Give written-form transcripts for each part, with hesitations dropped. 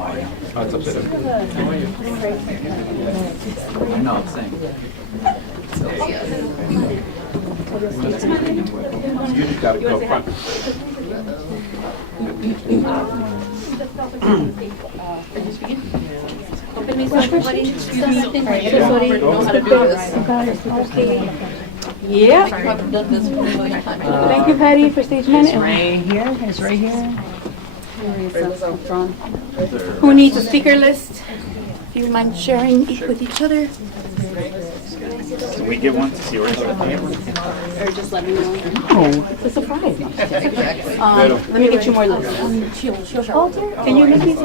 Oh, it's upside down. I know, I'm saying. You just gotta go front. Yeah. Thank you, Patty, for stage management. Right here. It's right here. Who needs a speaker list? If you mind sharing with each other. Can we get one to see where it's at? Or just let me know. Oh, it's a surprise. Let me get you more lists. Walter, can you make these?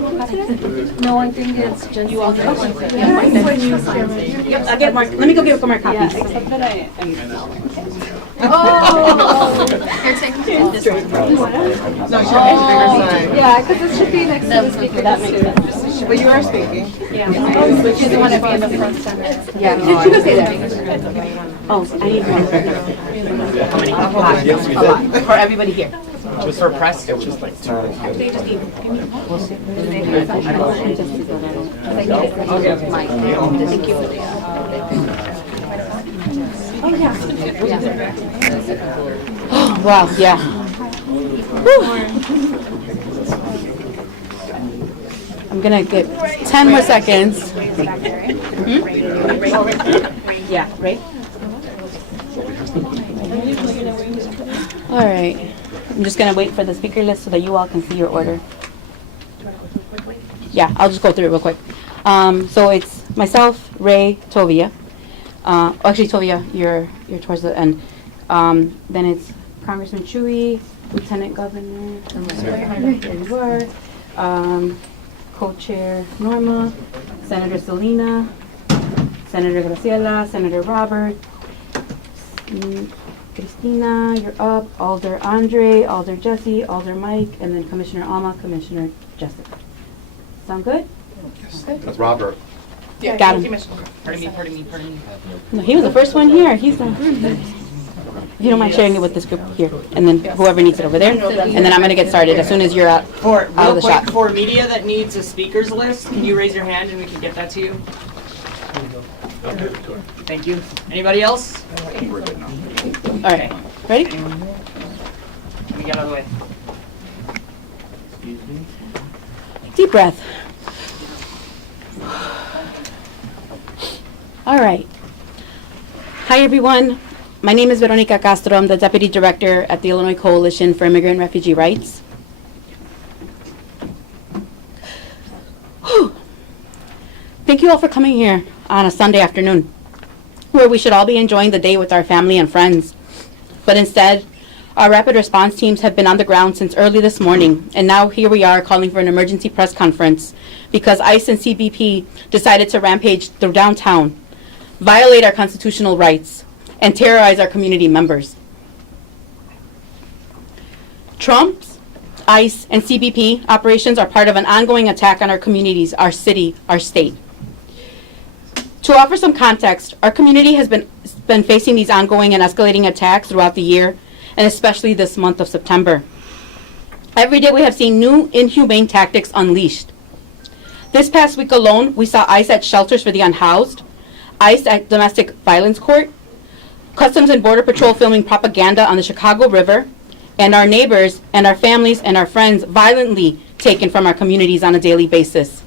No, I think it's just. You all I'll get more. Let me go get more copies. Oh! Here, take this. Yeah, because it should be next to the speaker. That makes sense. But you are speaking. Yeah. But you want to be in the front center. Yeah. You can say that. Oh, I need one. How many? A lot. For everybody here. Just for press, it was just like two. They just need. Thank you. Oh, yeah. Oh, wow, yeah. Whew. I'm gonna get 10 more seconds. Yeah, right? All right. I'm just gonna wait for the speaker list so that you all can see your order. Yeah, I'll just go through it real quick. So it's myself, Ray, Tovia. Actually, Tovia, you're towards the end. Then it's Congressman Chewy, Lieutenant Governor, there you are. Co-chair Norma, Senator Selena, Senator Graciela, Senator Robert, Cristina, you're up, Alder Andre, Alder Jesse, Alder Mike, and then Commissioner Alma, Commissioner Jessica. Sound good? Yes. That's Robert. Yeah, got him. Pardon me. No, he was the first one here. He's the. If you don't mind sharing it with this group here, and then whoever needs it over there, and then I'm going to get started as soon as you're out of the shot. For media that needs a speakers list, can you raise your hand and we can get that to you? Thank you. Anybody else? We're good now. All right, ready? Let me get out of the way. Deep breath. All right. Hi, everyone. My name is Veronica Castro. I'm the Deputy Director at the Illinois Coalition for Immigrant and Refugee Rights. Whew. Thank you all for coming here on a Sunday afternoon, where we should all be enjoying the day with our family and friends. But instead, our rapid response teams have been on the ground since early this morning, and now here we are calling for an emergency press conference because ICE and CBP decided to rampage through downtown, violate our constitutional rights, and terrorize our community members. Trump's, ICE, and CBP operations are part of an ongoing attack on our communities, our city, our state. To offer some context, our community has been facing these ongoing and escalating attacks throughout the year, and especially this month of September. Every day we have seen new inhumane tactics unleashed. This past week alone, we saw ICE at shelters for the unhoused, ICE at domestic violence court, Customs and Border Patrol filming propaganda on the Chicago River, and our neighbors and our families and our friends violently taken from our communities on a daily basis.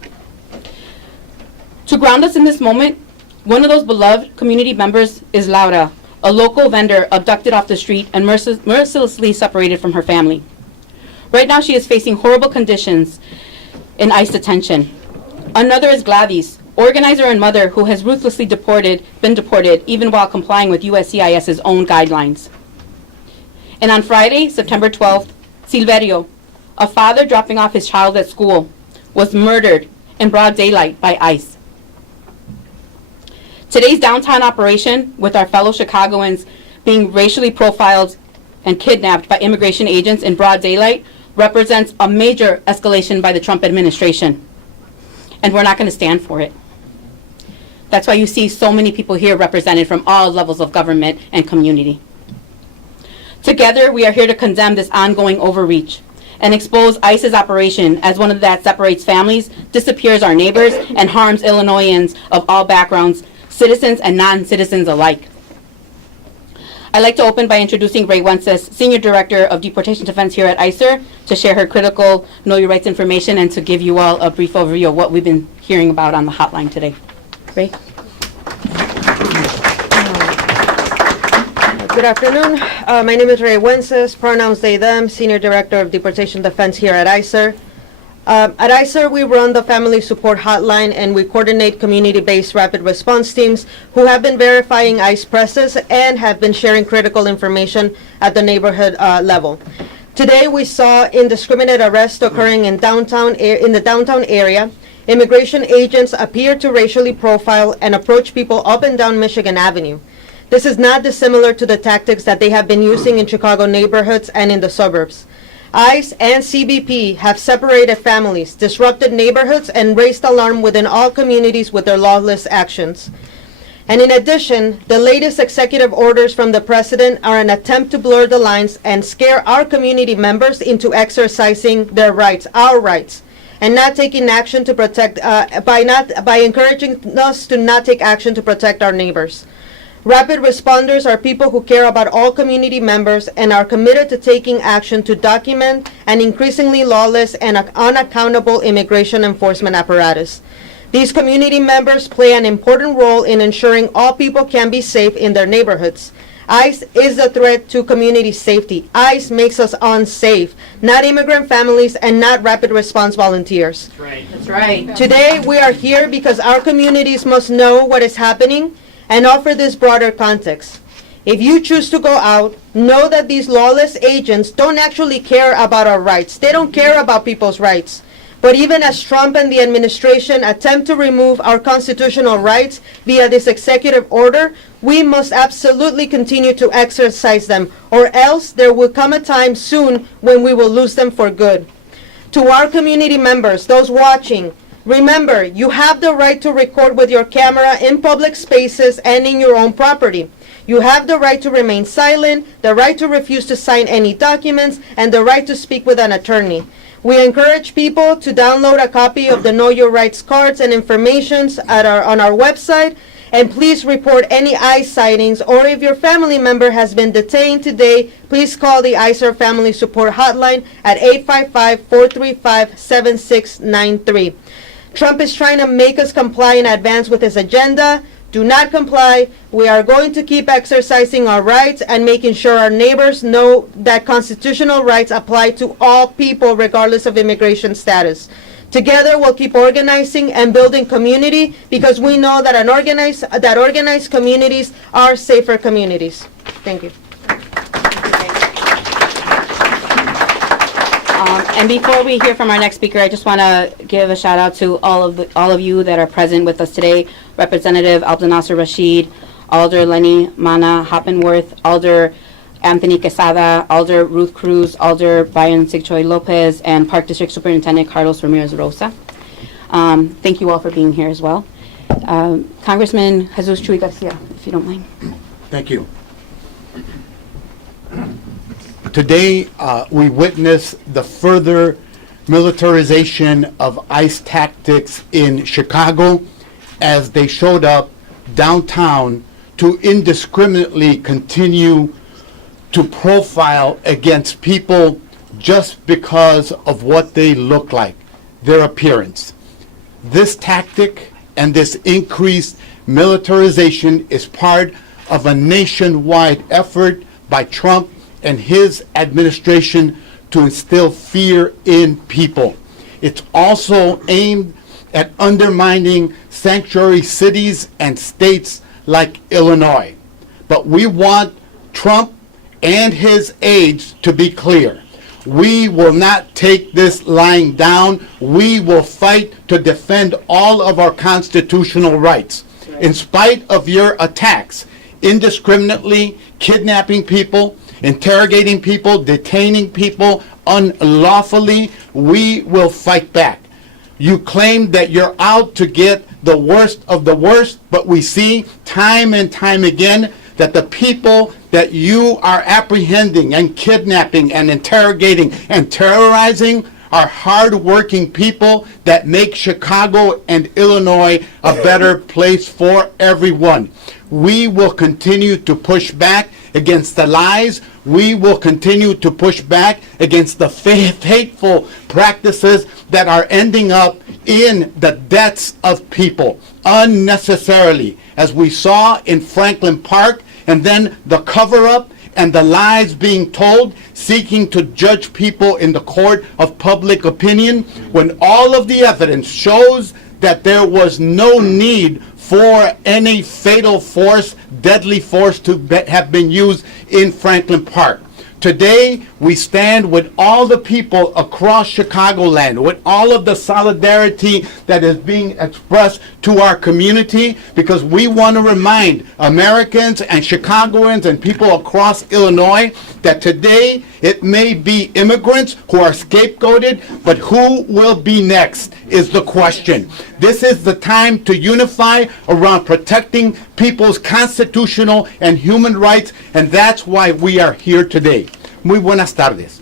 To ground us in this moment, one of those beloved community members is Laura, a local vendor abducted off the street and mercilessly separated from her family. Right now she is facing horrible conditions in ICE detention. Another is Gladys, organizer and mother who has ruthlessly been deported even while complying with USCIS's own guidelines. And on Friday, September 12th, Silverio, a father dropping off his child at school, was murdered in broad daylight by ICE. Today's downtown operation, with our fellow Chicagoans being racially profiled and kidnapped by immigration agents in broad daylight, represents a major escalation by the Trump administration. And we're not going to stand for it. That's why you see so many people here represented from all levels of government and community. Together, we are here to condemn this ongoing overreach and expose ICE's operation as one that separates families, disappears our neighbors, and harms Illinoisans of all backgrounds, citizens and non-citizens alike. I'd like to open by introducing Ray Wences, Senior Director of Deportation Defense here at ICER, to share her critical Know Your Rights information and to give you all a brief overview of what we've been hearing about on the hotline today. Ray? Good afternoon. My name is Ray Wences, pronouns they, them, Senior Director of Deportation Defense here at ICER. At ICER, we run the Family Support Hotline and we coordinate community-based rapid response teams who have been verifying ICE presses and have been sharing critical information at the neighborhood level. Today, we saw indiscriminate arrests occurring in the downtown area. Immigration agents appear to racially profile and approach people up and down Michigan Avenue. This is not dissimilar to the tactics that they have been using in Chicago neighborhoods and in the suburbs. ICE and CBP have separated families, disrupted neighborhoods, and raised alarm within all communities with their lawless actions. And in addition, the latest executive orders from the president are an attempt to blur the lines and scare our community members into exercising their rights, our rights, and not taking action to protect, by encouraging us to not take action to protect our neighbors. Rapid responders are people who care about all community members and are committed to taking action to document an increasingly lawless and unaccountable immigration enforcement apparatus. These community members play an important role in ensuring all people can be safe in their neighborhoods. ICE is a threat to community safety. ICE makes us unsafe, not immigrant families and not rapid response volunteers. That's right. That's right. Today, we are here because our communities must know what is happening and offer this broader context. If you choose to go out, know that these lawless agents don't actually care about our rights. They don't care about people's rights. But even as Trump and the administration attempt to remove our constitutional rights via this executive order, we must absolutely continue to exercise them, or else there will come a time soon when we will lose them for good. To our community members, those watching, remember, you have the right to record with your camera in public spaces and in your own property. You have the right to remain silent, the right to refuse to sign any documents, and the right to speak with an attorney. We encourage people to download a copy of the Know Your Rights cards and informations on our website, and please report any ICE sightings, or if your family member has been detained today, please call the ICER Family Support Hotline at 855-435-7693. Trump is trying to make us comply in advance with his agenda. Do not comply. We are going to keep exercising our rights and making sure our neighbors know that constitutional rights apply to all people regardless of immigration status. Together, we'll keep organizing and building community because we know that organized communities are safer communities. Thank you. And before we hear from our next speaker, I just want to give a shout out to all of you that are present with us today. Representative Abdelnasser Rashid, Alder Lenny Mana Hoppenworth, Alder Anthony Quesada, Alder Ruth Cruz, Alder Brian Sigchoy Lopez, and Park District Superintendent Carlos Ramirez Rosa. Thank you all for being here as well. Congressman Jesus Chuy Garcia, if you don't mind. Thank you. Today, we witness the further militarization of ICE tactics in Chicago as they showed up downtown to indiscriminately continue to profile against people just because of what they look like, their appearance. This tactic and this increased militarization is part of a nationwide effort by Trump and his administration to instill fear in people. It's also aimed at undermining sanctuary cities and states like Illinois. But we want Trump and his aides to be clear. We will not take this lying down. We will fight to defend all of our constitutional rights. In spite of your attacks, indiscriminately kidnapping people, interrogating people, detaining people unlawfully, we will fight back. You claim that you're out to get the worst of the worst, but we see time and time again that the people that you are apprehending and kidnapping and interrogating and terrorizing are hard-working people that make Chicago and Illinois a better place for everyone. We will continue to push back against the lies. We will continue to push back against the hateful practices that are ending up in the deaths of people unnecessarily, as we saw in Franklin Park, and then the cover-up and the lies being told, seeking to judge people in the court of public opinion, when all of the evidence shows that there was no need for any fatal force, deadly force to have been used in Franklin Park. Today, we stand with all the people across Chicagoland, with all of the solidarity that is being expressed to our community, because we want to remind Americans and Chicagoans and people across Illinois that today it may be immigrants who are scapegoated, but who will be next is the question. This is the time to unify around protecting people's constitutional and human rights, and that's why we are here today. Muy buenas tardes.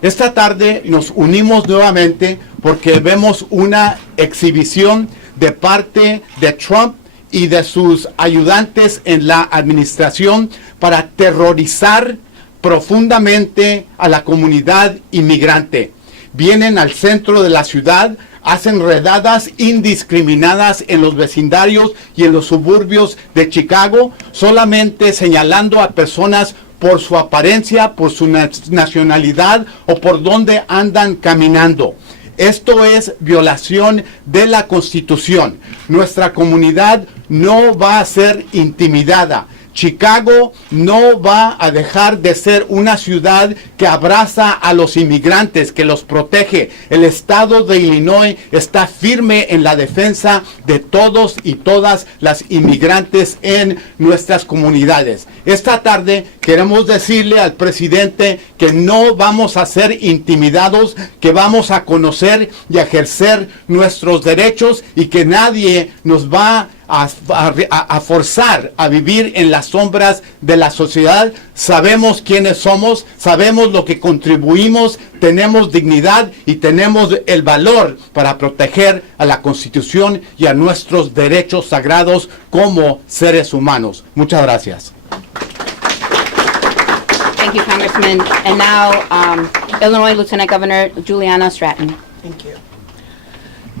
Esta tarde nos unimos nuevamente porque vemos una exhibición de parte de Trump y de sus ayudantes en la administración para aterrorizar profundamente a la comunidad inmigrante. Vienen al centro de la ciudad, hacen redadas indiscriminadas en los vecindarios y en los suburbios de Chicago, solamente señalando a personas por su apariencia, por su nacionalidad o por dónde andan caminando. Esto es violación de la Constitución. Nuestra comunidad no va a ser intimidada. Chicago no va a dejar de ser una ciudad que abraza a los inmigrantes, que los protege. El estado de Illinois está firme en la defensa de todos y todas las inmigrantes en nuestras comunidades. Esta tarde queremos decirle al presidente que no vamos a ser intimidados, que vamos a conocer y a ejercer nuestros derechos y que nadie nos va a forzar a vivir en las sombras de la sociedad. Sabemos quiénes somos, sabemos lo que contribuimos, tenemos dignidad y tenemos el valor para proteger a la Constitución y a nuestros derechos sagrados como seres humanos. Muchas gracias. Thank you, Congressman. And now, Illinois Lieutenant Governor Juliana Stratton. Thank you.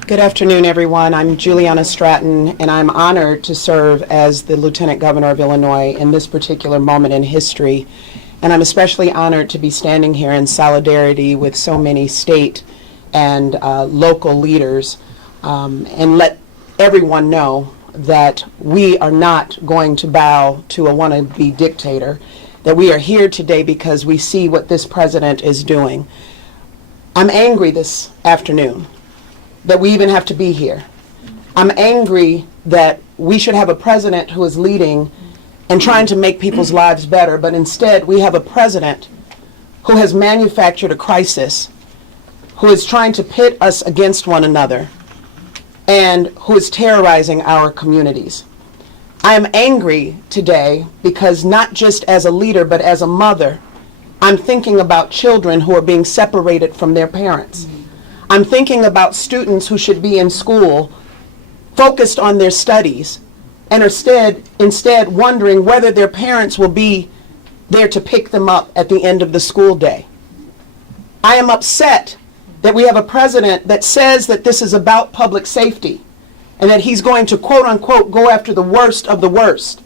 Good afternoon, everyone. I'm Juliana Stratton, and I'm honored to serve as the Lieutenant Governor of Illinois in this particular moment in history. And I'm especially honored to be standing here in solidarity with so many state and local leaders and let everyone know that we are not going to bow to a wannabe dictator, that we are here today because we see what this president is doing. I'm angry this afternoon that we even have to be here. I'm angry that we should have a president who is leading and trying to make people's lives better, but instead we have a president who has manufactured a crisis, who is trying to pit us against one another, and who is terrorizing our communities. I am angry today because not just as a leader, but as a mother, I'm thinking about children who are being separated from their parents. I'm thinking about students who should be in school, focused on their studies, and are instead wondering whether their parents will be there to pick them up at the end of the school day. I am upset that we have a president that says that this is about public safety and that he's going to, quote unquote, go after the worst of the worst.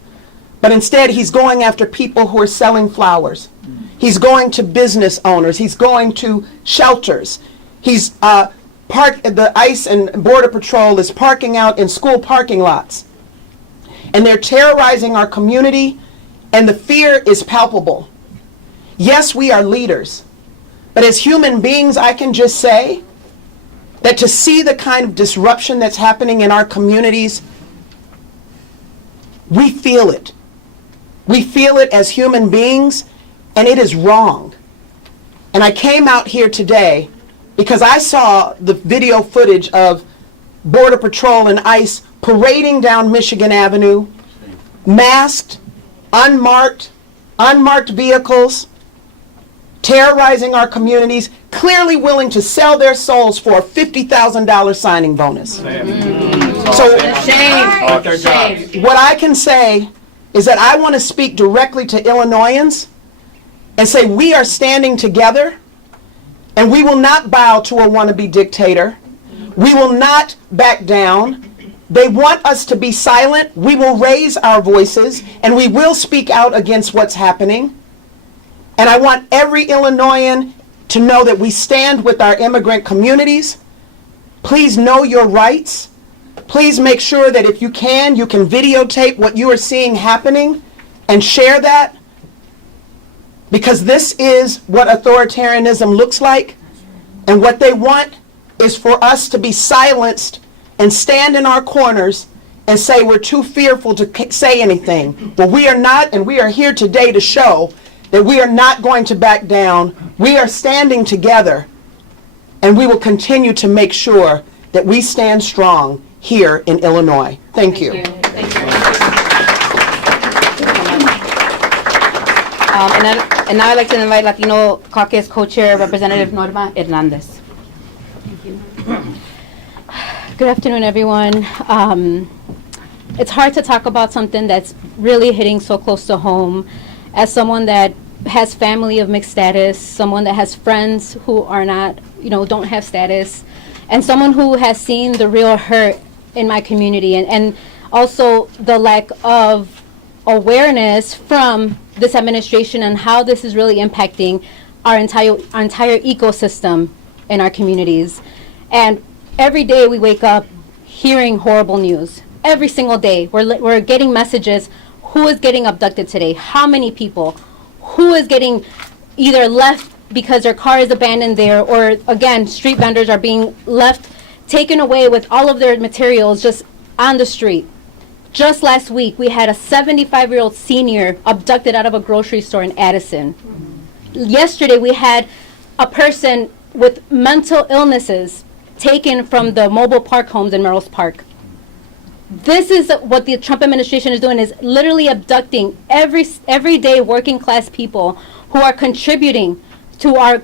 But instead, he's going after people who are selling flowers. He's going to business owners. He's going to shelters. He's the ICE and Border Patrol is parking out in school parking lots. And they're terrorizing our community, and the fear is palpable. Yes, we are leaders, but as human beings, I can just say that to see the kind of disruption that's happening in our communities, we feel it. We feel it as human beings, and it is wrong. And I came out here today because I saw the video footage of Border Patrol and ICE parading down Michigan Avenue, masked, unmarked, unmarked vehicles, terrorizing our communities, clearly willing to sell their souls for a $50,000 signing bonus. So Shame. what I can say is that I want to speak directly to Illinoisans and say we are standing together, and we will not bow to a wannabe dictator. We will not back down. They want us to be silent. We will raise our voices, and we will speak out against what's happening. And I want every Illinoisan to know that we stand with our immigrant communities. Please know your rights. Please make sure that if you can videotape what you are seeing happening and share that, because this is what authoritarianism looks like, and what they want is for us to be silenced and stand in our corners and say we're too fearful to say anything. But we are not, and we are here today to show that we are not going to back down. We are standing together, and we will continue to make sure that we stand strong here in Illinois. Thank you. And now I'd like to invite Latino Caucus Co-Chair Representative Norma Hernandez. Good afternoon, everyone. It's hard to talk about something that's really hitting so close to home. As someone that has family of mixed status, someone that has friends who are not, don't have status, and someone who has seen the real hurt in my community, and also the lack of awareness from this administration and how this is really impacting our entire ecosystem in our communities. And every day we wake up hearing horrible news. Every single day we're getting messages. Who is getting abducted today? How many people? Who is getting either left because their car is abandoned there, or again, street vendors are being left, taken away with all of their materials just on the street. Just last week, we had a 75-year-old senior abducted out of a grocery store in Addison. Yesterday, we had a person with mental illnesses taken from the mobile park homes in Melrose Park. This is what the Trump administration is doing, is literally abducting everyday working class people who are contributing to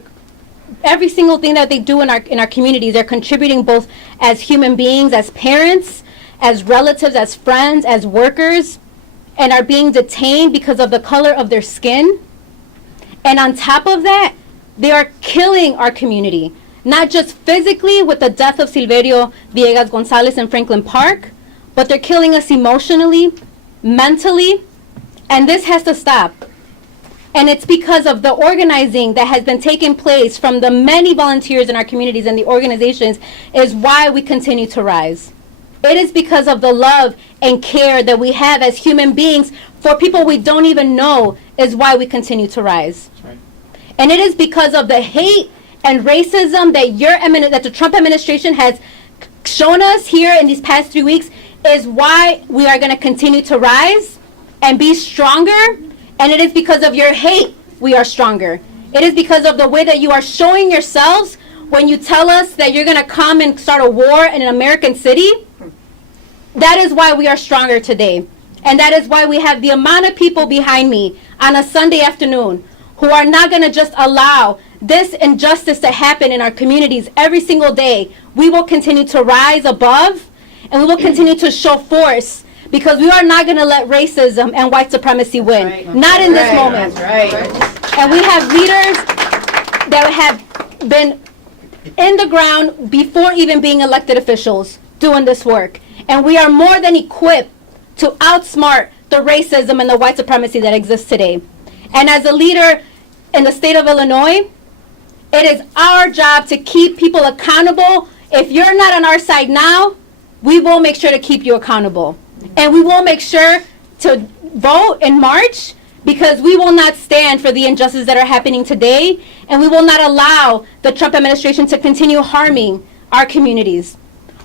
every single thing that they do in our communities. They're contributing both as human beings, as parents, as relatives, as friends, as workers, and are being detained because of the color of their skin. And on top of that, they are killing our community, not just physically with the death of Silverio Villegas Gonzalez in Franklin Park, but they're killing us emotionally, mentally, and this has to stop. And it's because of the organizing that has been taking place from the many volunteers in our communities and the organizations is why we continue to rise. It is because of the love and care that we have as human beings for people we don't even know is why we continue to rise. Right. And it is because of the hate and racism that the Trump administration has shown us here in these past 3 weeks is why we are going to continue to rise and be stronger. And it is because of your hate we are stronger. It is because of the way that you are showing yourselves when you tell us that you're going to come and start a war in an American city. That is why we are stronger today. And that is why we have the amount of people behind me on a Sunday afternoon who are not going to just allow this injustice to happen in our communities every single day. We will continue to rise above, and we will continue to show force, because we are not going to let racism and white supremacy win. Right. Not in this moment. Right. And we have leaders that have been in the ground before even being elected officials doing this work. And we are more than equipped to outsmart the racism and the white supremacy that exists today. And as a leader in the state of Illinois, it is our job to keep people accountable. If you're not on our side now, we will make sure to keep you accountable. And we will make sure to vote in March, because we will not stand for the injustices that are happening today, and we will not allow the Trump administration to continue harming our communities.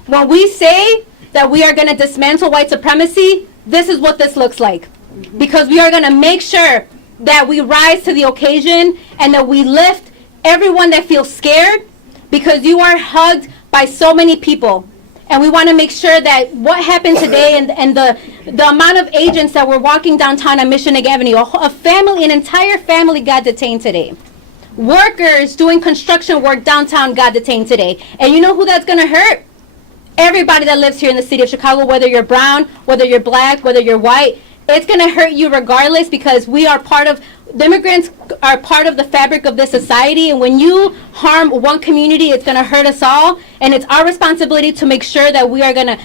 When we say that we are going to dismantle white supremacy, this is what this looks like. Because we are going to make sure that we rise to the occasion and that we lift everyone that feels scared, because you are hugged by so many people. And we want to make sure that what happened today and the amount of agents that were walking downtown on Michigan Avenue, a family, an entire family got detained today. Workers doing construction work downtown got detained today. And you know who that's going to hurt? Everybody that lives here in the city of Chicago, whether you're brown, whether you're black, whether you're white, it's going to hurt you regardless, because we are part of, the immigrants are part of the fabric of this society, and when you harm one community, it's going to hurt us all, and it's our responsibility to make sure that we are going to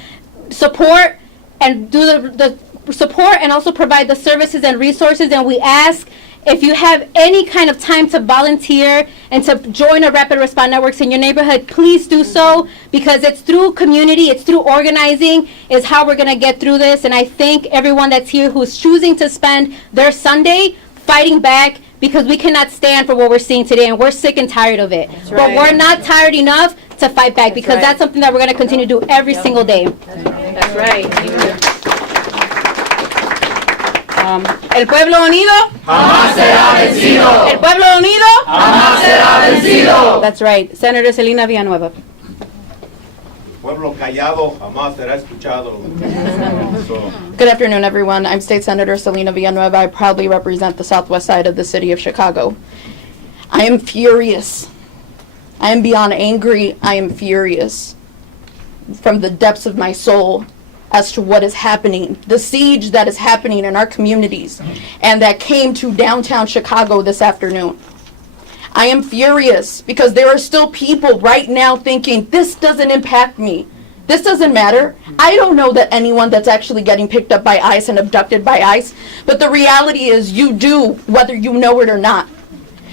support and do the support and also provide the services and resources. And we ask, if you have any kind of time to volunteer and to join a rapid response networks in your neighborhood, please do so, because it's through community, it's through organizing is how we're going to get through this. And I thank everyone that's here who's choosing to spend their Sunday fighting back, because we cannot stand for what we're seeing today, and we're sick and tired of it. But we're not tired enough to fight back, because that's something that we're going to continue to do every single day. That's right. El pueblo unido jamás será vencido. El pueblo unido jamás será vencido. That's right. Senator Selena Villanueva. Pueblo callado jamás será escuchado. Good afternoon, everyone. I'm State Senator Selena Villanueva. I proudly represent the southwest side of the city of Chicago. I am furious. I am beyond angry. I am furious from the depths of my soul as to what is happening, the siege that is happening in our communities and that came to downtown Chicago this afternoon. I am furious because there are still people right now thinking, this doesn't impact me. This doesn't matter. I don't know that anyone that's actually getting picked up by ICE and abducted by ICE, but the reality is you do, whether you know it or not.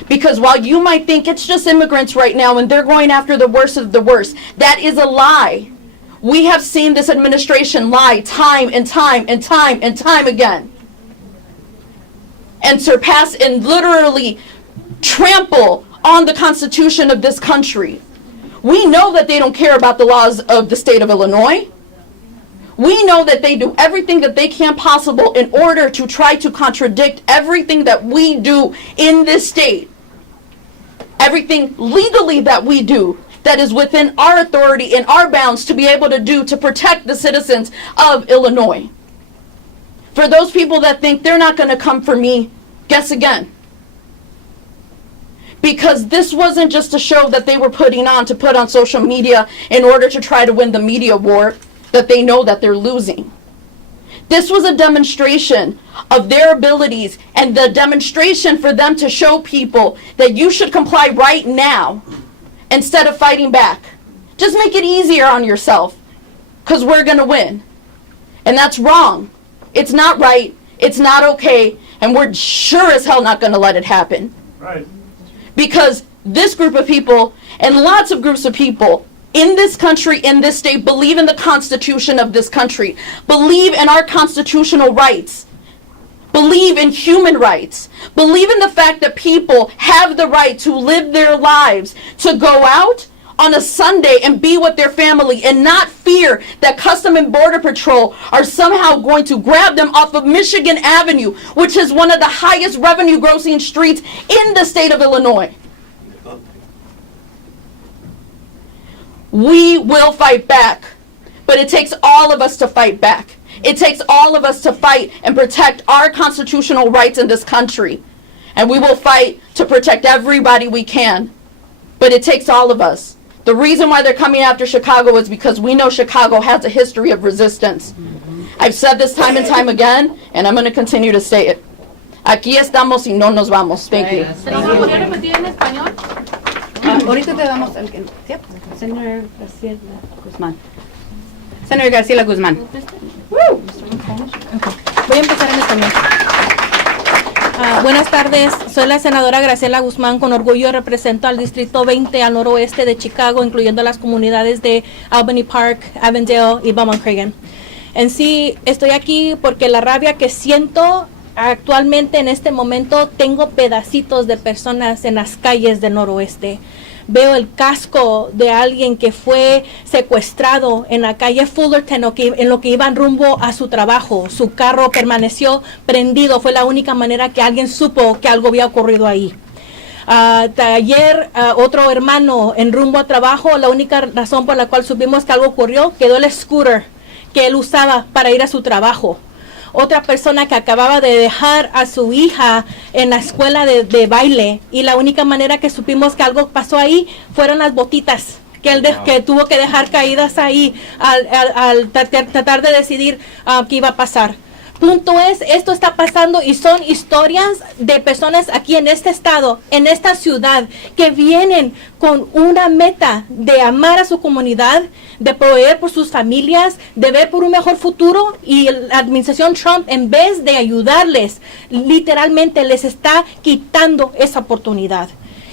Because while you might think it's just immigrants right now and they're going after the worst of the worst, that is a lie. We have seen this administration lie time and time and time and time again. And surpass and literally trample on the Constitution of this country. We know that they don't care about the laws of the state of Illinois. We know that they do everything that they can possible in order to try to contradict everything that we do in this state. Everything legally that we do that is within our authority and our bounds to be able to do to protect the citizens of Illinois. For those people that think they're not going to come for me, guess again. Because this wasn't just a show that they were putting on to put on social media in order to try to win the media war that they know that they're losing. This was a demonstration of their abilities and the demonstration for them to show people that you should comply right now instead of fighting back. Just make it easier on yourself, because we're going to win. And that's wrong. It's not right. It's not okay. And we're sure as hell not going to let it happen. Right. Because this group of people and lots of groups of people in this country, in this state, believe in the Constitution of this country, believe in our constitutional rights, believe in human rights, believe in the fact that people have the right to live their lives, to go out on a Sunday and be with their family and not fear that Custom and Border Patrol are somehow going to grab them off of Michigan Avenue, which is one of the highest revenue grossing streets in the state of Illinois. We will fight back, but it takes all of us to fight back. It takes all of us to fight and protect our constitutional rights in this country. And we will fight to protect everybody we can. But it takes all of us. The reason why they're coming after Chicago is because we know Chicago has a history of resistance. I've said this time and time again, and I'm going to continue to say it. Aquí estamos y no nos vamos. Thank you. Ahorita te damos el que... Yep. Senator García Guzmán. Senator García Guzmán. Voy a empezar en español. Buenas tardes, soy la senadora Graciela Guzmán. Con orgullo represento al Distrito 20 al noroeste de Chicago, incluyendo las comunidades de Albany Park, Avondale y Beaumont Craigan. En sí, estoy aquí porque la rabia que siento actualmente en este momento, tengo pedacitos de personas en las calles del noroeste. Veo el casco de alguien que fue secuestrado en la calle Fullerton en lo que iban rumbo a su trabajo. Su carro permaneció prendido. Fue la única manera que alguien supo que algo había ocurrido ahí. Ayer otro hermano en rumbo a trabajo, la única razón por la cual supimos que algo ocurrió, quedó el scooter que él usaba para ir a su trabajo. Otra persona que acababa de dejar a su hija en la escuela de baile, y la única manera que supimos que algo pasó ahí fueron las botitas que él que tuvo que dejar caídas ahí al tratar de decidir qué iba a pasar. Punto es, esto está pasando y son historias de personas aquí en este estado, en esta ciudad, que vienen con una meta de amar a su comunidad, de proveer por sus familias, de ver por un mejor futuro, y la administración Trump, en vez de ayudarles, literalmente les está quitando esa oportunidad.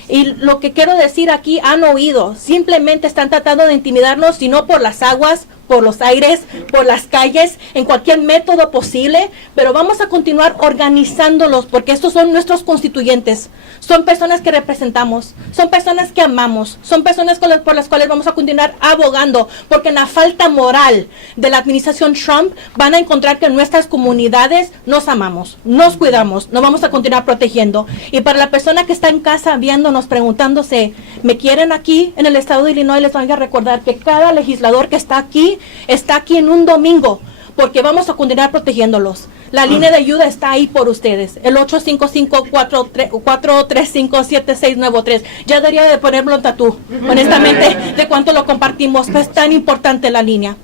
Y lo que quiero decir aquí, han oído, simplemente están tratando de intimidarnos, si no por las aguas, por los aires, por las calles, en cualquier método posible, pero vamos a continuar organizándolos, porque estos son nuestros constituyentes, son personas que representamos, son personas que amamos, son personas por las cuales vamos a continuar abogando, porque en la falta moral de la administración Trump van a encontrar que en nuestras comunidades nos amamos, nos cuidamos, nos vamos a continuar protegiendo. Y para la persona que está en casa viéndonos, preguntándose, ¿me quieren aquí en el estado de Illinois? Les voy a recordar que cada legislador que está aquí en un domingo, porque vamos a continuar protegiéndolos. La línea de ayuda está ahí por ustedes, el 855-435-7693. Ya debería de ponerlo en tatú, honestamente, de cuánto lo compartimos, pues es tan importante la línea.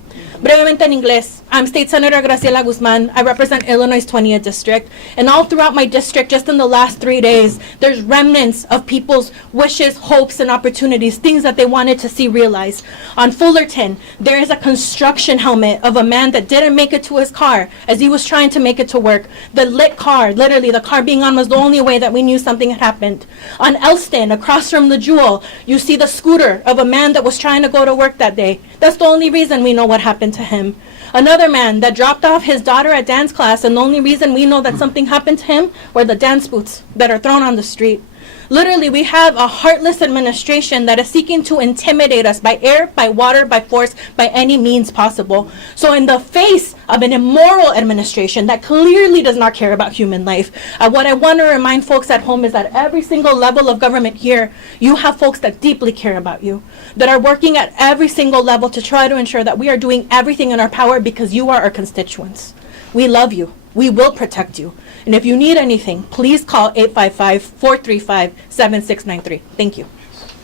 Brevemente en inglés, I'm State Senator Graciela Guzman. I represent Illinois' 20th District. And all throughout my district, just in the last 3 days, there's remnants of people's wishes, hopes, and opportunities, things that they wanted to see realized. On Fullerton, there is a construction helmet of a man that didn't make it to his car as he was trying to make it to work. The lit car, literally, the car being on was the only way that we knew something had happened. On Elston, across from the Jewel, you see the scooter of a man that was trying to go to work that day. That's the only reason we know what happened to him. Another man that dropped off his daughter at dance class, and the only reason we know that something happened to him were the dance boots that are thrown on the street. Literally, we have a heartless administration that is seeking to intimidate us by air, by water, by force, by any means possible. So in the face of an immoral administration that clearly does not care about human life, what I want to remind folks at home is that every single level of government here, you have folks that deeply care about you, that are working at every single level to try to ensure that we are doing everything in our power because you are our constituents. We love you. We will protect you. And if you need anything, please call 855-435-7693. Thank you.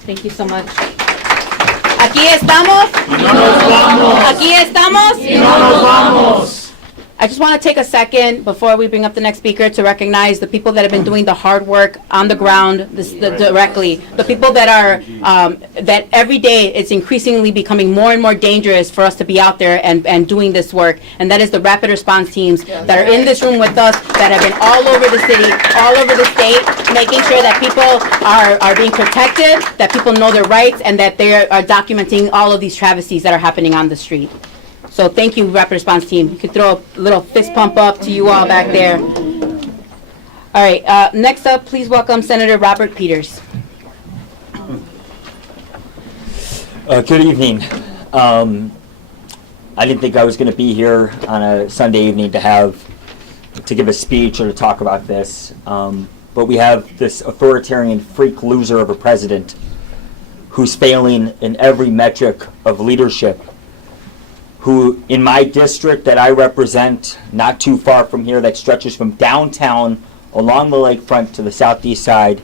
Thank you so much. Aquí estamos. Y no nos vamos. Aquí estamos. Y no nos vamos. I just want to take a second before we bring up the next speaker to recognize the people that have been doing the hard work on the ground directly. The people that are, that every day it's increasingly becoming more and more dangerous for us to be out there and doing this work. And that is the rapid response teams that are in this room with us, that have been all over the city, all over the state, making sure that people are being protected, that people know their rights, and that they are documenting all of these travesties that are happening on the street. So thank you, Rapid Response Team. You could throw a little fist pump up to you all back there. All right, next up, please welcome Senator Robert Peters. Good evening. I didn't think I was going to be here on a Sunday evening to give a speech or to talk about this, but we have this authoritarian freak loser of a president who's failing in every metric of leadership, who in my district that I represent, not too far from here, that stretches from downtown along the lakefront to the southeast side,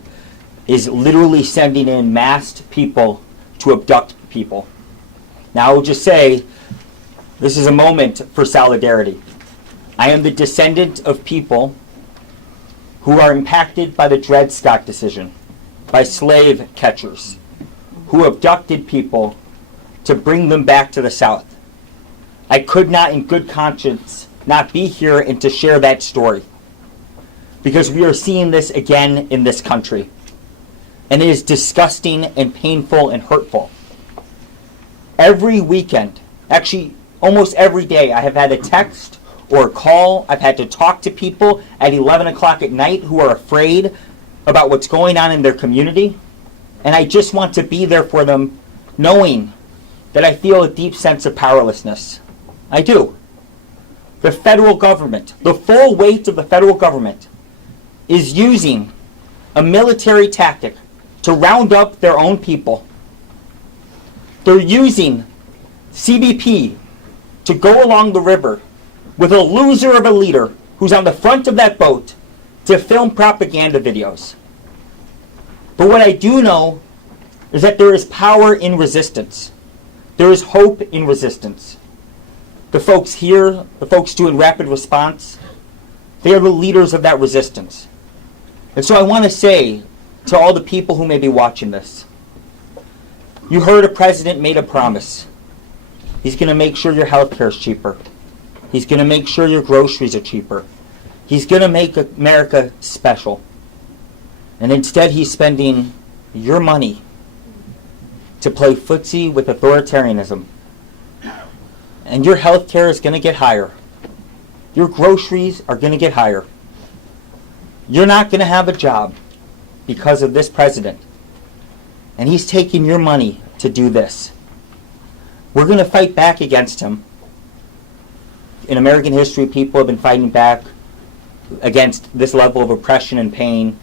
is literally sending in masked people to abduct people. Now I will just say, this is a moment for solidarity. I am the descendant of people who are impacted by the Dred Scott decision, by slave catchers, who abducted people to bring them back to the South. I could not, in good conscience, not be here and to share that story, because we are seeing this again in this country, and it is disgusting and painful and hurtful. Every weekend, actually almost every day, I have had a text or a call. I've had to talk to people at 11 o'clock at night who are afraid about what's going on in their community, and I just want to be there for them, knowing that I feel a deep sense of powerlessness. I do. The federal government, the full weight of the federal government, is using a military tactic to round up their own people. They're using CBP to go along the river with a loser of a leader who's on the front of that boat to film propaganda videos. But what I do know is that there is power in resistance. There is hope in resistance. The folks here, the folks doing rapid response, they are the leaders of that resistance. And so I want to say to all the people who may be watching this, you heard a president made a promise. He's going to make sure your health care is cheaper. He's going to make sure your groceries are cheaper. He's going to make America special. And instead he's spending your money to play footsie with authoritarianism. And your health care is going to get higher. Your groceries are going to get higher. You're not going to have a job because of this president. And he's taking your money to do this. We're going to fight back against him. In American history, people have been fighting back against this level of oppression and pain.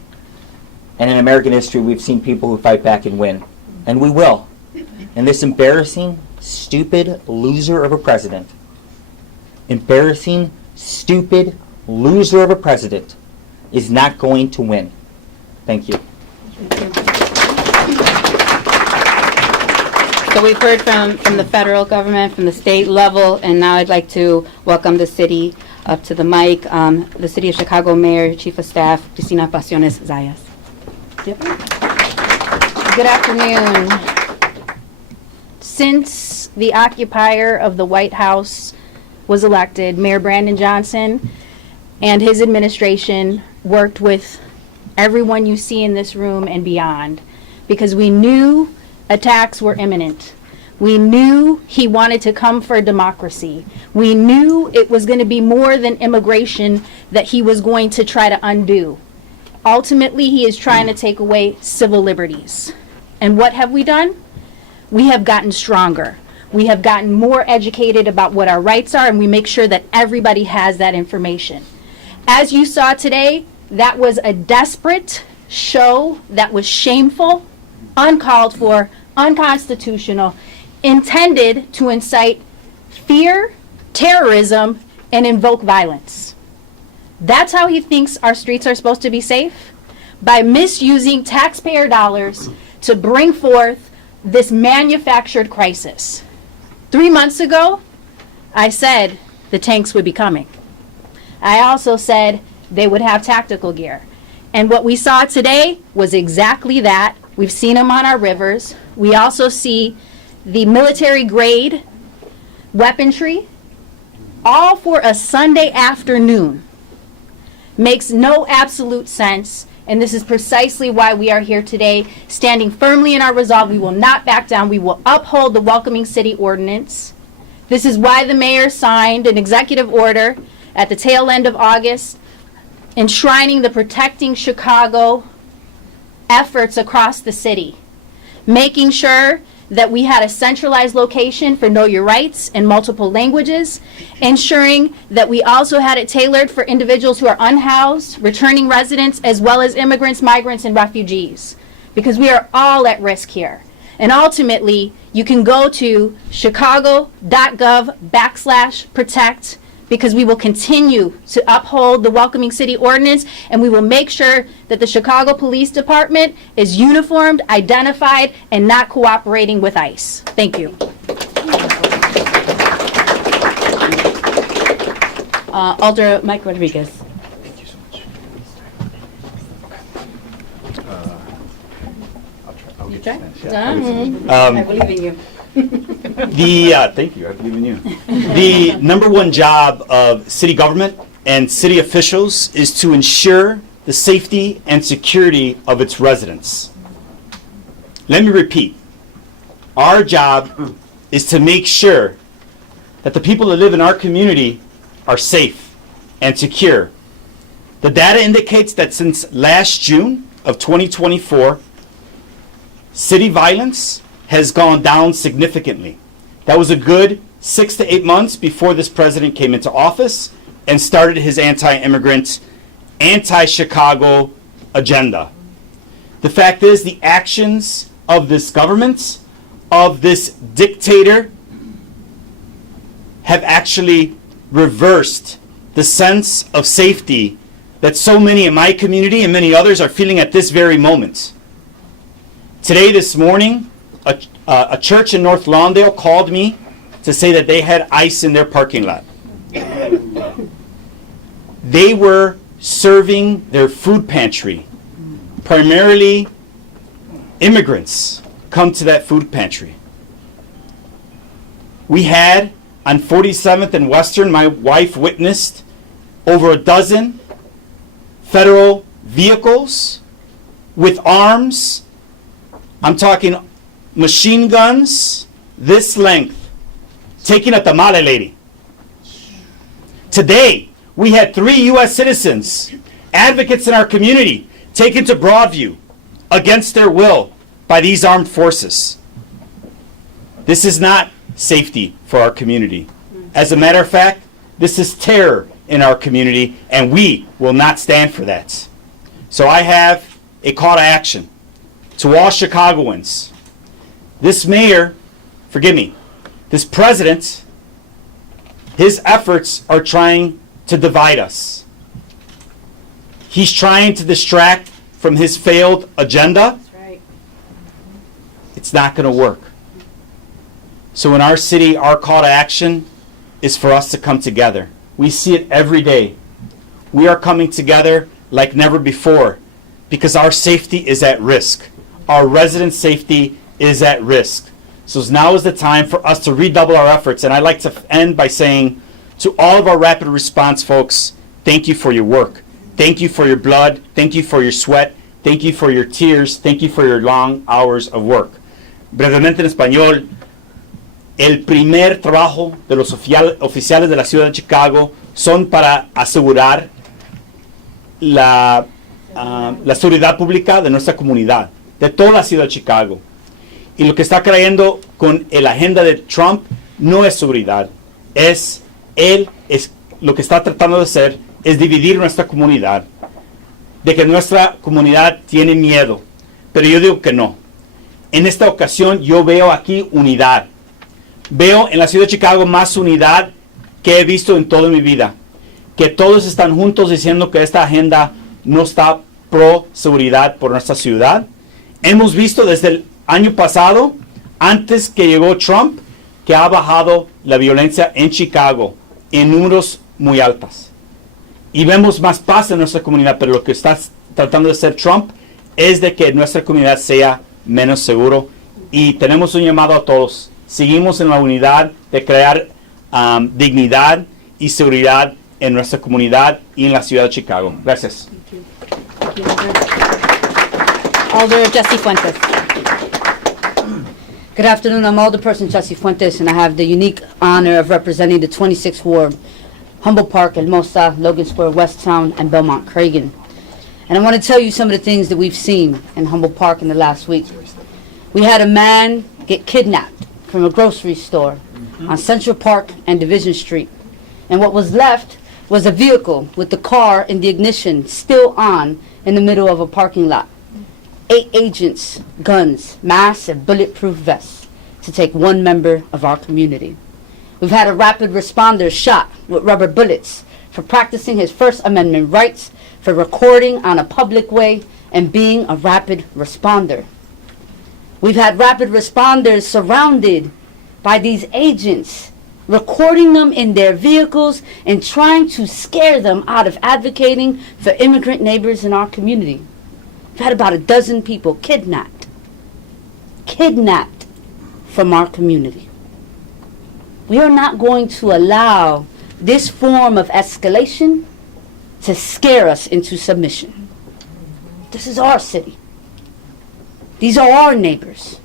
And in American history, we've seen people who fight back and win. And we will. And this embarrassing, stupid loser of a president, embarrassing, stupid loser of a president is not going to win. Thank you. So we've heard from the federal government, from the state level, and now I'd like to welcome the city up to the mic. The City of Chicago Mayor, Chief of Staff, Cristina Pasiones Zayas. Good afternoon. Since the occupier of the White House was elected, Mayor Brandon Johnson and his administration worked with everyone you see in this room and beyond, because we knew attacks were imminent. We knew he wanted to come for democracy. We knew it was going to be more than immigration that he was going to try to undo. Ultimately, he is trying to take away civil liberties. And what have we done? We have gotten stronger. We have gotten more educated about what our rights are, and we make sure that everybody has that information. As you saw today, that was a desperate show that was shameful, uncalled for, unconstitutional, intended to incite fear, terrorism, and invoke violence. That's how he thinks our streets are supposed to be safe? By misusing taxpayer dollars to bring forth this manufactured crisis. 3 months ago, I said the tanks would be coming. I also said they would have tactical gear. And what we saw today was exactly that. We've seen them on our rivers. We also see the military grade weaponry, all for a Sunday afternoon. Makes no absolute sense, and this is precisely why we are here today, standing firmly in our resolve. We will not back down. We will uphold the Welcoming City Ordinance. This is why the mayor signed an executive order at the tail end of August, enshrining the Protecting Chicago efforts across the city, making sure that we had a centralized location for Know Your Rights in multiple languages, ensuring that we also had it tailored for individuals who are unhoused, returning residents, as well as immigrants, migrants, and refugees, because we are all at risk here. And ultimately, you can go to chicago.gov/protect, because we will continue to uphold the Welcoming City Ordinance, and we will make sure that the Chicago Police Department is uniformed, identified, and not cooperating with ICE. Thank you. Alder Mike Rodriguez. Thank you so much. I'll get try? Spanish. Yeah, I believe in you. Thank you. I believe in you. The number one job of city government and city officials is to ensure the safety and security of its residents. Let me repeat. Our job is to make sure that the people that live in our community are safe and secure. The data indicates that since last June of 2024, city violence has gone down significantly. That was a good 6 to 8 months before this president came into office and started his anti-immigrant, anti-Chicago agenda. The fact is, the actions of this government, of this dictator, have actually reversed the sense of safety that so many in my community and many others are feeling at this very moment. Today, this morning, a church in North Lawndale called me to say that they had ICE in their parking lot. They were serving their food pantry. Primarily, immigrants come to that food pantry. We had, on 47th and Western, my wife witnessed over a dozen federal vehicles with arms. I'm talking machine guns this length, taking a tamale lady. Today, we had 3 U.S. citizens, advocates in our community, taken to Broadview against their will by these armed forces. This is not safety for our community. As a matter of fact, this is terror in our community, and we will not stand for that. So I have a call to action to all Chicagoans. This mayor, forgive me, this president, his efforts are trying to divide us. He's trying to distract from his failed agenda. That's right. It's not going to work. So in our city, our call to action is for us to come together. We see it every day. We are coming together like never before because our safety is at risk. Our residents' safety is at risk. So now is the time for us to redouble our efforts. And I'd like to end by saying to all of our rapid response folks, thank you for your work. Thank you for your blood. Thank you for your sweat. Thank you for your tears. Thank you for your long hours of work. Brevemente en español, el primer trabajo de los oficiales de la ciudad de Chicago son para asegurar la seguridad pública de nuestra comunidad, de toda la ciudad de Chicago. Y lo que está creyendo con la agenda de Trump no es seguridad, lo que está tratando de hacer es dividir nuestra comunidad, de que nuestra comunidad tiene miedo, pero yo digo que no. En esta ocasión yo veo aquí unidad. Veo en la ciudad de Chicago más unidad que he visto en toda mi vida. Que todos están juntos diciendo que esta agenda no está pro seguridad por nuestra ciudad. Hemos visto desde el año pasado, antes que llegó Trump, que ha bajado la violencia en Chicago en números muy altos. Y vemos más paz en nuestra comunidad, pero lo que está tratando de hacer Trump es de que nuestra comunidad sea menos seguro. Y tenemos un llamado a todos. Seguimos en la unidad de crear dignidad y seguridad en nuestra comunidad y en la ciudad de Chicago. Gracias. Alder Jesse Fuentes. Good afternoon. I'm Alderperson Jesse Fuentes, and I have the unique honor of representing the 26th Ward, Humboldt Park, Hermosa, Logan Square, Westtown, and Belmont Cragen. And I want to tell you some of the things that we've seen in Humboldt Park in the last week. We had a man get kidnapped from a grocery store on Central Park and Division Street. And what was left was a vehicle with the car and the ignition still on in the middle of a parking lot. 8 agents, guns, masks, and bulletproof vests to take one member of our community. We've had a rapid responder shot with rubber bullets for practicing his First Amendment rights, for recording on a public way, and being a rapid responder. We've had rapid responders surrounded by these agents, recording them in their vehicles and trying to scare them out of advocating for immigrant neighbors in our community. We've had about a dozen people kidnapped from our community. We are not going to allow this form of escalation to scare us into submission. This is our city. These are our neighbors.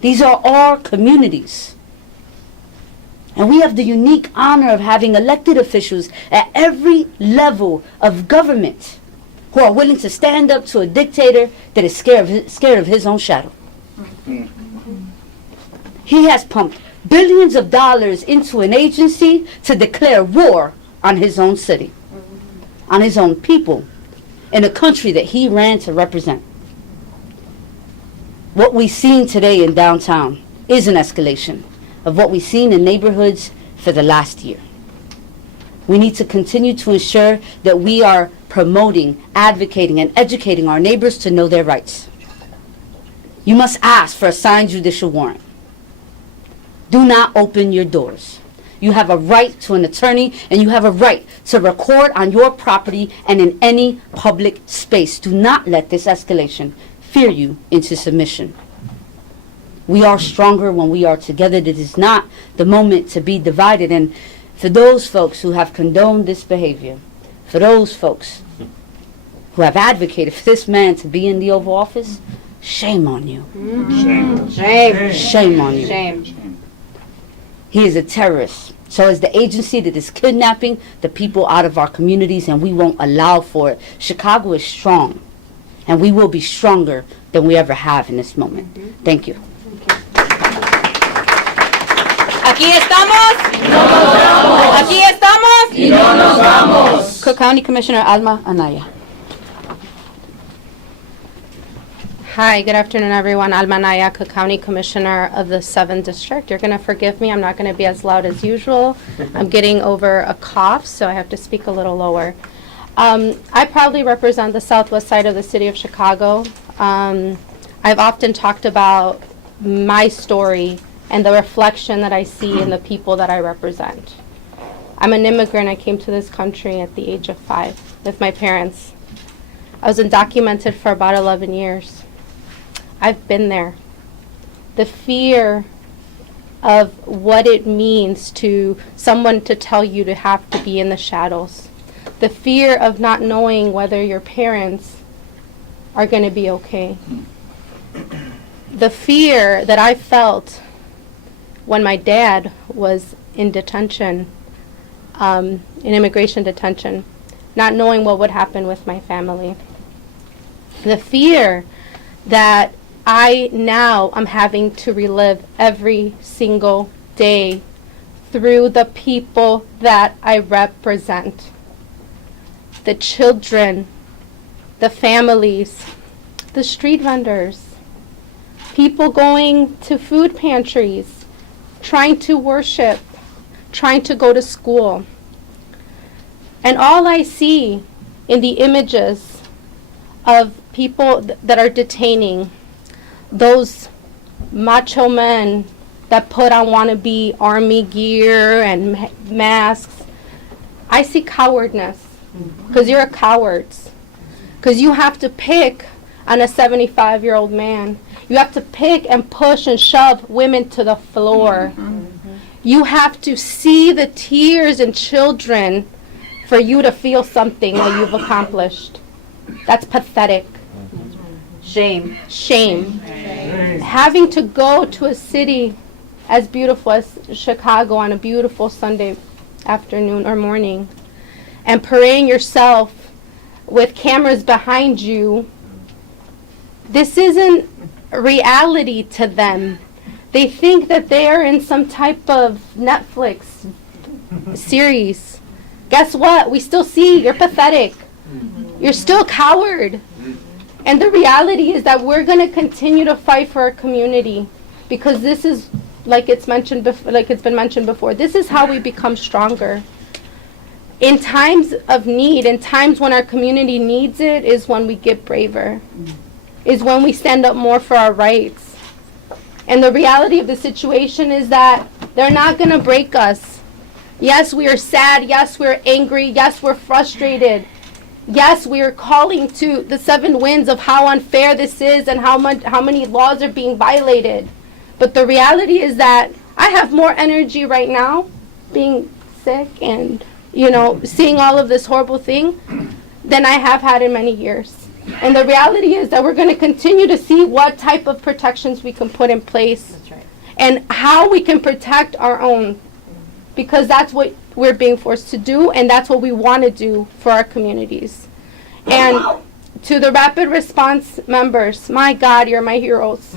These are our communities. And we have the unique honor of having elected officials at every level of government who are willing to stand up to a dictator that is scared of his own shadow. He has pumped billions of dollars into an agency to declare war on his own city, on his own people, in a country that he ran to represent. What we've seen today in downtown is an escalation of what we've seen in neighborhoods for the last year. We need to continue to ensure that we are promoting, advocating, and educating our neighbors to know their rights. You must ask for a signed judicial warrant. Do not open your doors. You have a right to an attorney, and you have a right to record on your property and in any public space. Do not let this escalation fear you into submission. We are stronger when we are together. This is not the moment to be divided. And for those folks who have condoned this behavior, for those folks who have advocated for this man to be in the Oval Office, shame on you. Shame on you. He is a terrorist. So is the agency that is kidnapping the people out of our communities, and we won't allow for it. Chicago is strong, and we will be stronger than we ever have in this moment. Thank you. Aquí estamos. Aquí estamos. Y no nos vamos. Cook County Commissioner Alma Anaya. Hi, good afternoon, everyone. Alma Anaya, Cook County Commissioner of the 7th District. You're going to forgive me. I'm not going to be as loud as usual. I'm getting over a cough, so I have to speak a little lower. I proudly represent the southwest side of the city of Chicago. I've often talked about my story and the reflection that I see in the people that I represent. I'm an immigrant. I came to this country at the age of 5 with my parents. I was undocumented for about 11 years. I've been there. The fear of what it means to someone to tell you to have to be in the shadows. The fear of not knowing whether your parents are going to be okay. The fear that I felt when my dad was in detention, in immigration detention, not knowing what would happen with my family. The fear that I now am having to relive every single day through the people that I represent. The children, the families, the street vendors, people going to food pantries, trying to worship, trying to go to school. And all I see in the images of people that are detaining, those macho men that put on wannabe army gear and masks, I see cowardness. Because you're a coward. Because you have to pick on a 75-year-old man. You have to pick and push and shove women to the floor. You have to see the tears in children for you to feel something that you've accomplished. That's pathetic. Shame. Shame. Having to go to a city as beautiful as Chicago on a beautiful Sunday afternoon or morning and parading yourself with cameras behind you, this isn't reality to them. They think that they are in some type of Netflix series. Guess what? We still see you're pathetic. You're still a coward. And the reality is that we're going to continue to fight for our community, because this is, like it's been mentioned before, this is how we become stronger. In times of need, in times when our community needs it, is when we get braver, is when we stand up more for our rights. And the reality of the situation is that they're not going to break us. Yes, we are sad. Yes, we're angry. Yes, we're frustrated. Yes, we are calling to the 7 winds of how unfair this is and how many laws are being violated. But the reality is that I have more energy right now, being sick and, seeing all of this horrible thing, than I have had in many years. And the reality is that we're going to continue to see what type of protections we can put in place. That's right. And how we can protect our own. Because that's what we're being forced to do, and that's what we want to do for our communities. And to the rapid response members, my God, you're my heroes.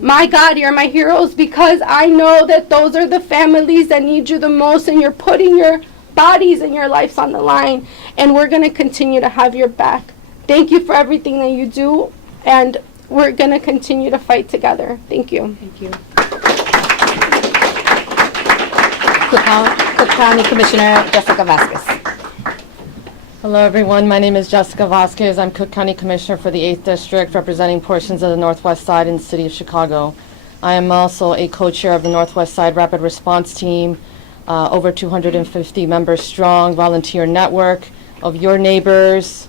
My God, you're my heroes, because I know that those are the families that need you the most, and you're putting your bodies and your lives on the line, and we're going to continue to have your back. Thank you for everything that you do, and we're going to continue to fight together. Thank you. Thank you. Cook County Commissioner Jessica Vasquez. Hello, everyone. My name is Jessica Vasquez. I'm Cook County Commissioner for the 8th District, representing portions of the Northwest Side in the City of Chicago. I am also a co-chair of the Northwest Side Rapid Response Team, over 250 members strong volunteer network of your neighbors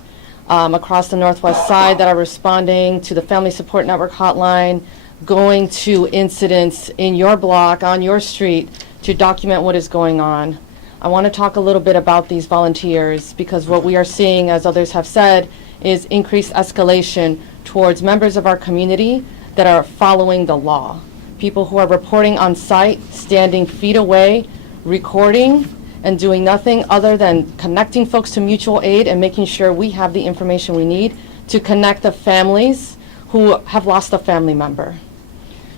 across the Northwest Side that are responding to the Family Support Network hotline, going to incidents in your block, on your street, to document what is going on. I want to talk a little bit about these volunteers because what we are seeing, as others have said, is increased escalation towards members of our community that are following the law. People who are reporting on site, standing feet away, recording, and doing nothing other than connecting folks to mutual aid and making sure we have the information we need to connect the families who have lost a family member.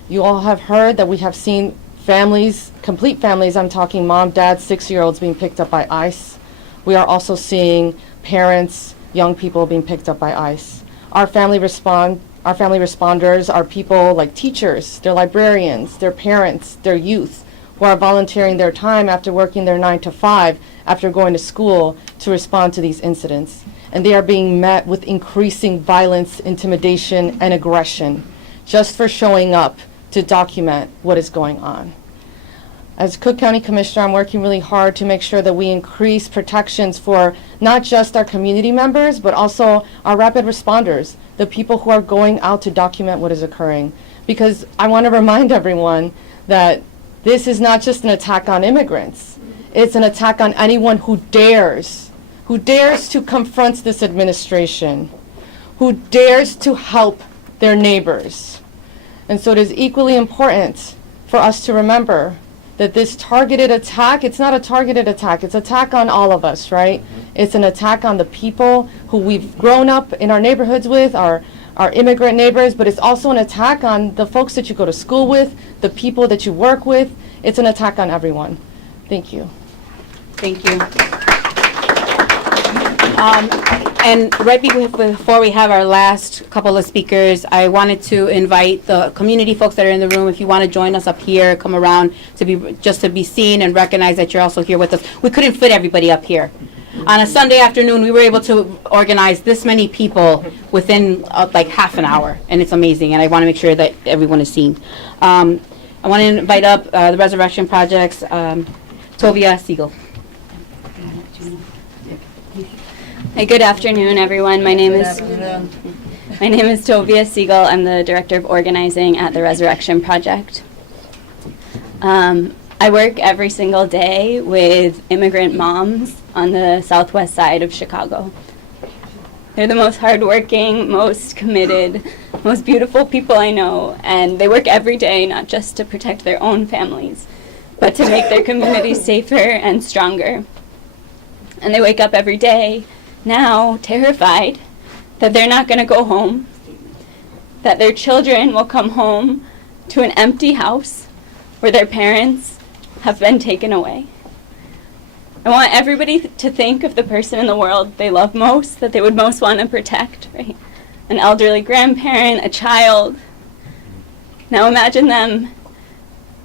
You all have heard that we have seen families, complete families, I'm talking mom, dad, 6-year-olds being picked up by ICE. We are also seeing parents, young people being picked up by ICE. Our family responders are people like teachers, they're librarians, they're parents, they're youth, who are volunteering their time after working their 9 to 5, after going to school, to respond to these incidents. And they are being met with increasing violence, intimidation, and aggression, just for showing up to document what is going on. As Cook County Commissioner, I'm working really hard to make sure that we increase protections for not just our community members, but also our rapid responders, the people who are going out to document what is occurring. Because I want to remind everyone that this is not just an attack on immigrants. It's an attack on anyone who dares to confront this administration, who dares to help their neighbors. And so it is equally important for us to remember that this targeted attack, it's not a targeted attack, it's an attack on all of us, right? It's an attack on the people who we've grown up in our neighborhoods with, our immigrant neighbors, but it's also an attack on the folks that you go to school with, the people that you work with. It's an attack on everyone. Thank you. Thank you. And right before we have our last couple of speakers, I wanted to invite the community folks that are in the room, if you want to join us up here, come around to be seen and recognize that you're also here with us. We couldn't fit everybody up here. On a Sunday afternoon, we were able to organize this many people within like half an hour, and it's amazing, and I want to make sure that everyone is seen. I want to invite up the Resurrection Project's Tovia Siegel. Hi, good afternoon, everyone. My name is Tovia Siegel. I'm the Director of Organizing at the Resurrection Project. I work every single day with immigrant moms on the southwest side of Chicago. They're the most hardworking, most committed, most beautiful people I know, and they work every day not just to protect their own families, but to make their communities safer and stronger. And they wake up every day now terrified that they're not going to go home, that their children will come home to an empty house where their parents have been taken away. I want everybody to think of the person in the world they love most, that they would most want to protect, right? An elderly grandparent, a child. Now imagine them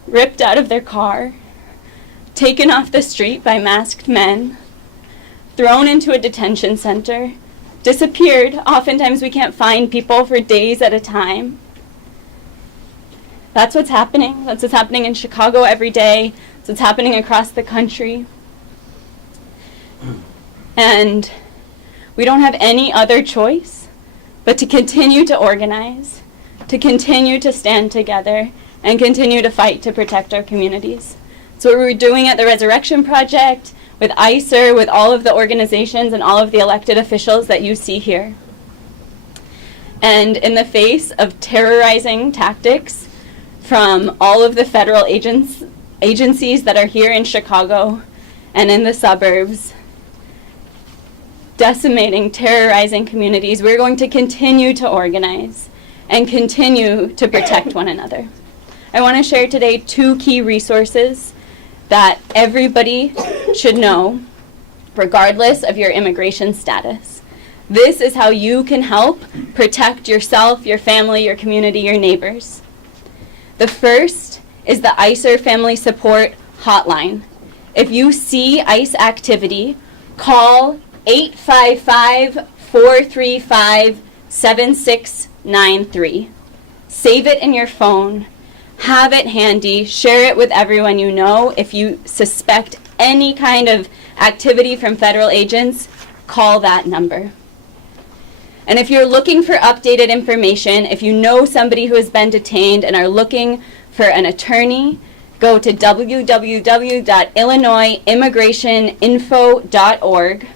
ripped out of their car, taken off the street by masked men, thrown into a detention center, disappeared. Oftentimes we can't find people for days at a time. That's what's happening. That's what's happening in Chicago every day. That's what's happening across the country. And we don't have any other choice but to continue to organize, to continue to stand together, and continue to fight to protect our communities. So what we're doing at the Resurrection Project, with ICER, with all of the organizations and all of the elected officials that you see here. And in the face of terrorizing tactics from all of the federal agencies that are here in Chicago and in the suburbs, decimating, terrorizing communities, we're going to continue to organize and continue to protect one another. I want to share today 2 key resources that everybody should know, regardless of your immigration status. This is how you can help protect yourself, your family, your community, your neighbors. The first is the ICER Family Support Hotline. If you see ICE activity, call 855-435-7693. Save it in your phone. Have it handy. Share it with everyone you know. If you suspect any kind of activity from federal agents, call that number. And if you're looking for updated information, if you know somebody who has been detained and are looking for an attorney, go to www.illinoisimmigrationinfo.org.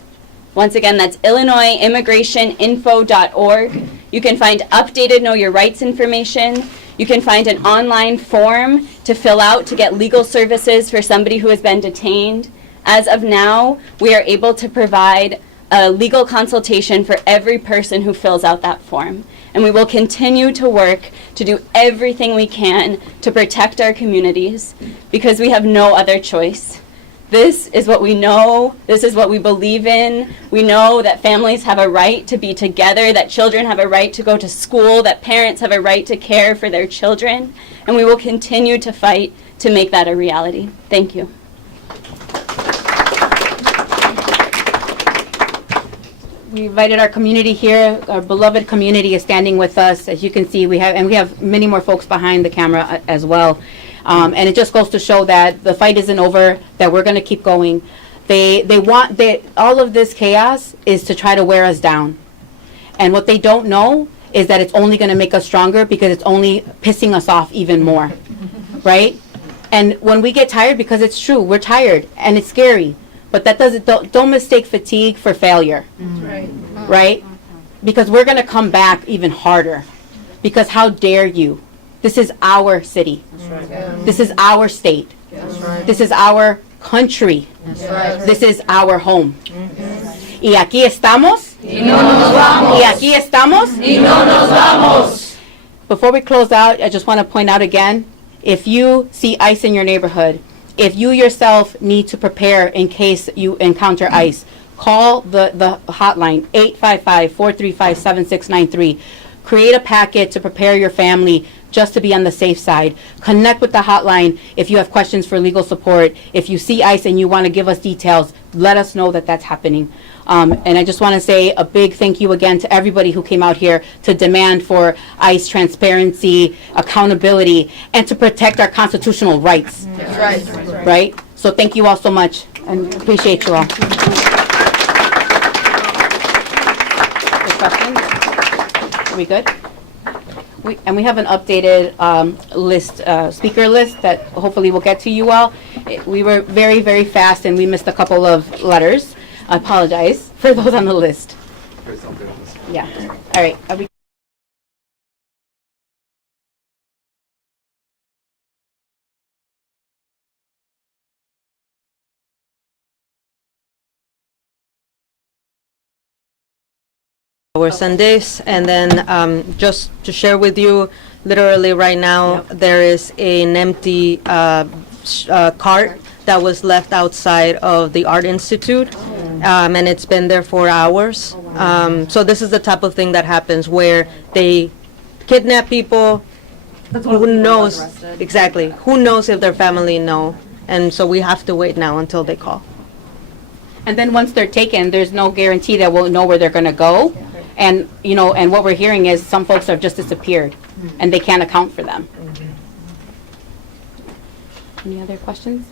Once again, that's illinoisimmigrationinfo.org. You can find updated Know Your Rights information. You can find an online form to fill out to get legal services for somebody who has been detained. As of now, we are able to provide a legal consultation for every person who fills out that form. And we will continue to work to do everything we can to protect our communities because we have no other choice. This is what we know. This is what we believe in. We know that families have a right to be together, that children have a right to go to school, that parents have a right to care for their children. And we will continue to fight to make that a reality. Thank you. We invited our community here. Our beloved community is standing with us. As you can see, we have many more folks behind the camera as well. And it just goes to show that the fight isn't over, that we're going to keep going. All of this chaos is to try to wear us down. And what they don't know is that it's only going to make us stronger because it's only pissing us off even more, right? And when we get tired, because it's true, we're tired and it's scary. But that don't mistake fatigue for failure, right? Because we're going to come back even harder. Because how dare you? This is our city. This is our state. This is our country. This is our home. Y aquí estamos. Y no nos vamos. Y aquí estamos. Y no nos vamos. Before we close out, I just want to point out again, if you see ICE in your neighborhood, if you yourself need to prepare in case you encounter ICE, call the hotline, 855-435-7693. Create a packet to prepare your family just to be on the safe side. Connect with the hotline if you have questions for legal support. If you see ICE and you want to give us details, let us know that that's happening. And I just want to say a big thank you again to everybody who came out here to demand for ICE transparency, accountability, and to protect our constitutional rights. That's right. Right? So thank you all so much and appreciate you all. Any questions? Are we good? We have an updated speaker list that hopefully will get to you all. We were very, very fast and we missed a couple of letters. I apologize for those on the list. Yeah. All right. Are we our Sundays, and then just to share with you, literally right now there is an empty cart that was left outside of the Art Institute, and it's been there for hours. So this is the type of thing that happens where they kidnap people. Who knows exactly? Who knows if their family know? And so we have to wait now until they call. And then once they're taken, there's no guarantee that we'll know where they're going to go. And, you know, and what we're hearing is some folks have just disappeared and they can't account for them. Any other questions?